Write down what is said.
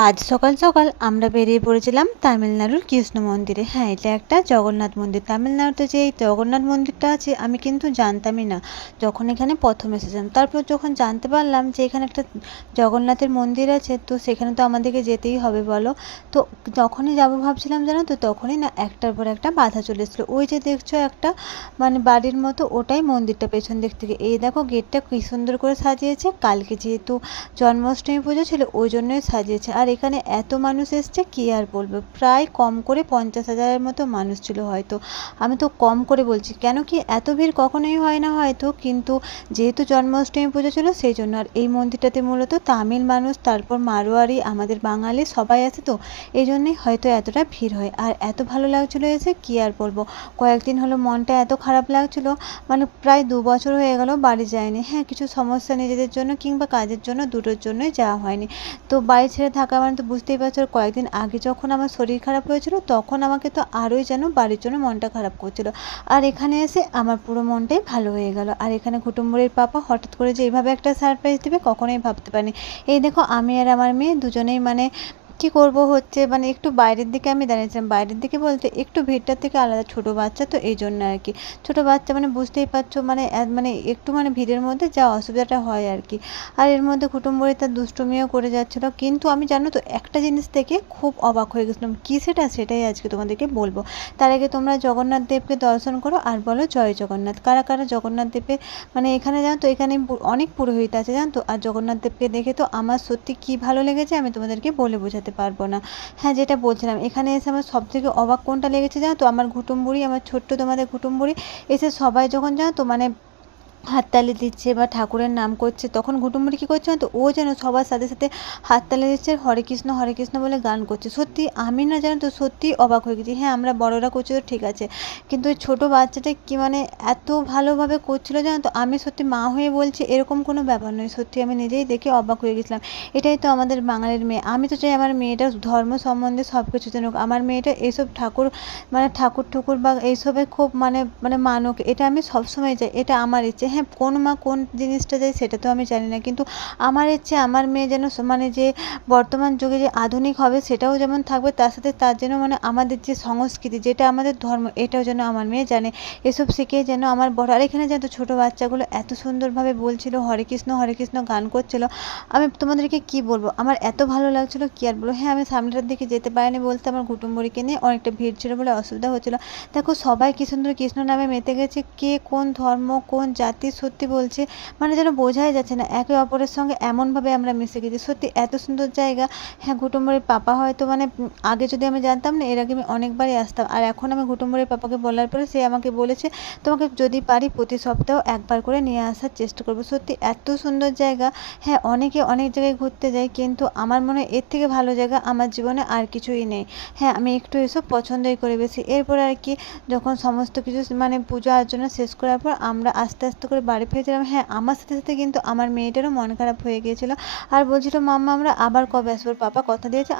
আজ সকাল সকাল আমরা বেরিয়ে পড়েছিলাম তামিলনাড়ুর কৃষ্ণ মন্দিরে। হ্যাঁ এটা একটা জগন্নাথ মন্দির। তামিলনাড়ুতে যে এই জগন্নাথ মন্দিরটা আছে, আমি কিন্তু জানতামই না। যখন এখানে প্রথম এসেছিলাম, তারপর যখন জানতে পারলাম যে এখানে একটা জগন্নাথের মন্দির আছে, তো সেখানে তো আমাদেরকে যেতেই হবে, বলো। তো যখনই যাব ভাবছিলাম জানো তো, তখনই না একটার পর একটা বাধা চলে এসেছিল। ওই যে দেখছ একটা মানে বাড়ির মতো, ওটাই মন্দিরটা পেছন দিক থেকে। এই দেখো গেটটা কী সুন্দর করে সাজিয়েছে। কালকে যেহেতু জন্মাষ্টমী পুজো ছিল, ওই জন্যই সাজিয়েছে। আর এখানে এত মানুষ এসছে, কী আর বলব? প্রায় কম করে পঞ্চাশ হাজারের মতো মানুষ ছিল হয়তো। আমি তো কম করে বলছি। কেন কি এত ভিড় কখনোই হয় না হয়তো, কিন্তু যেহেতু জন্মাষ্টমী পুজো ছিল, সেই জন্য আর এই মন্দিরটাতে মূলত তামিল মানুষ, তারপর মারোয়ারি, আমাদের বাঙালি সবাই আছে তো, এই জন্যেই হয়তো এতটা ভিড় হয়। আর এত ভালো লাগছিল এসে, কী আর বলব? কয়েকদিন হলো মনটা এত খারাপ লাগছিল মানে প্রায় দু বছর হয়ে গেল বাড়ি যায়নি হ্যাঁ কিছু সমস্যা নিজেদের জন্য কিংবা কাজের জন্য, দুটোর জন্যই যাওয়া হয়নি। তো বাড়ি ছেড়ে থাকা মানে তো বুঝতেই পারছ কয়েকদিন আগে যখন আমার শরীর খারাপ হয়েছিল, তখন আমাকে তো আরোই যেন বাড়ির জন্য মনটা খারাপ করছিল। আর এখানে এসে আমার পুরো মনটাই ভালো হয়ে গেল। আর এখানে কুটুম্বরের পাপা হঠাৎ করে যে এইভাবে একটা সারপ্রাইজ দেবে, কখনোই ভাবতে পারিনি। এই দেখো, আমি আর আমার মেয়ে দুজনেই মানে কী করব হচ্ছে? মানে একটু বাইরের দিকে আমি দাঁড়িয়েছিলাম। বাইরের দিকে বলতে একটু ভিড়টার থেকে আলাদা ছোটো বাচ্চা তো এই জন্য আর কি। ছোটো বাচ্চা মানে বুঝতেই পারছ মানে মানে একটু মানে ভিড়ের মধ্যে যা অসুবিধাটা হয় আর কি। আর এর মধ্যে কুটুম্বরে তার দুষ্টুমিও করে যাচ্ছিল। কিন্তু আমি জানো তো একটা জিনিস থেকে খুব অবাক হয়ে গেছিলাম। কী সেটা? সেটাই আজকে তোমাদেরকে বলব। তার আগে তোমরা জগন্নাথ দেবকে দর্শন করো আর বলো জয় জগন্নাথ। কারা কারা জগন্নাথ দেবের মানে এখানে জানো তো এখানে অনেক পুরোহিত আছে জানো তো। আর জগন্নাথ দেবকে দেখে তো আমার সত্যি কী ভালো লেগেছে আমি তোমাদেরকে বলে বোঝাতে বোঝাতে পারব না। হ্যাঁ যেটা বলছিলাম, এখানে এসে আমার সব থেকে অবাক কোনটা লেগেছে জানো তো? আমার ঘুটুম বুড়ি, আমার ছোট্ট তোমাদের ঘুটুম বুড়ি এসে সবাই যখন জানো তো মানে হাততালি দিচ্ছে বা ঠাকুরের নাম করছে, তখন ঘুটুমুড়ি কী করছে তো ও যেন সবার সাথে সাথে হাততালি দিচ্ছে, হরে কৃষ্ণ হরে কৃষ্ণ বলে গান করছে। সত্যি আমি না জানো তো সত্যিই অবাক হয়ে গেছি। হ্যাঁ আমরা বড়রা করছি তো ঠিক আছে। কিন্তু ওই ছোটো বাচ্চাটা কি মানে এত ভালোভাবে করছিল জানো তো? আমি সত্যি মা হয়ে বলছি, এরকম কোনো ব্যাপার নয়। সত্যি আমি নিজেই দেখে অবাক হয়ে গেছিলাম। এটাই তো আমাদের বাঙালির মেয়ে। আমি তো চাই আমার মেয়েটা ধর্ম সম্বন্ধে সব কিছু জানুক। আমার মেয়েটা এইসব ঠাকুর মানে ঠাকুর ঠুকুর বা এইসবে খুব মানে মানে মানুক। এটা আমি সবসময় চাই। এটা আমার ইচ্ছে। হ্যাঁ কোন মা কোন জিনিসটা চায় সেটা তো আমি জানি না। কিন্তু আমার ইচ্ছে, আমার মেয়ে যেন মানে যে বর্তমান যুগে যে আধুনিক হবে সেটাও যেমন থাকবে, তার সাথে তার যেন মানে আমাদের যে সংস্কৃতি, যেটা আমাদের ধর্ম, এটাও যেন আমার মেয়ে জানে। এসব শিখে যেন আমার বড়, আর এখানে যেন ছোটো বাচ্চাগুলো এত সুন্দরভাবে বলছিল, হরে কৃষ্ণ হরে কৃষ্ণ গান করছিল। আমি তোমাদেরকে কি বলব? আমার এত ভালো লাগছিল কি আর বলব? হ্যাঁ আমি সামনেটার দিকে যেতে পারিনি বলতে, আমার কুটুম্বরিকে নিয়ে অনেকটা ভিড় ছিল বলে অসুবিধা হচ্ছিল। দেখো, সবাই কি সুন্দর কৃষ্ণ নামে মেতে গেছে। কে কোন ধর্ম, কোন জাতি সত্যি সত্যি বলছি মানে যেন বোঝাই যাচ্ছে না, একে অপরের সঙ্গে এমনভাবে আমরা মিশে গেছি। সত্যি, এত সুন্দর জায়গা। হ্যাঁ ঘুটুম্বরের পাপা হয়তো মানে আগে যদি আমি জানতাম না, এর আগে আমি অনেকবারই আসতাম। আর এখন আমি ঘুটুম্বরের পাপাকে বলার পরে সে আমাকে বলেছে, তোমাকে যদি পারি প্রতি সপ্তাহ একবার করে নিয়ে আসার চেষ্টা করব। সত্যি, এত সুন্দর জায়গা। হ্যাঁ অনেকে অনেক জায়গায় ঘুরতে যায়, কিন্তু আমার মনে হয় এর থেকে ভালো জায়গা আমার জীবনে আর কিছুই নেই। হ্যাঁ আমি একটু এসব পছন্দই করে বেশি। এরপরে আর কি, যখন সমস্ত কিছু মানে পূজা অর্চনা শেষ করার পর আমরা আস্তে আস্তে করে বাড়ি ফিরেছিলাম। হ্যাঁ আমার সাথে সাথে কিন্তু আমার মেয়েটারও মন খারাপ হয়ে গিয়েছিল। আর বলছিল, মাম্মা, আমরা আবার কবে আসব? পাপা কথা দিয়েছে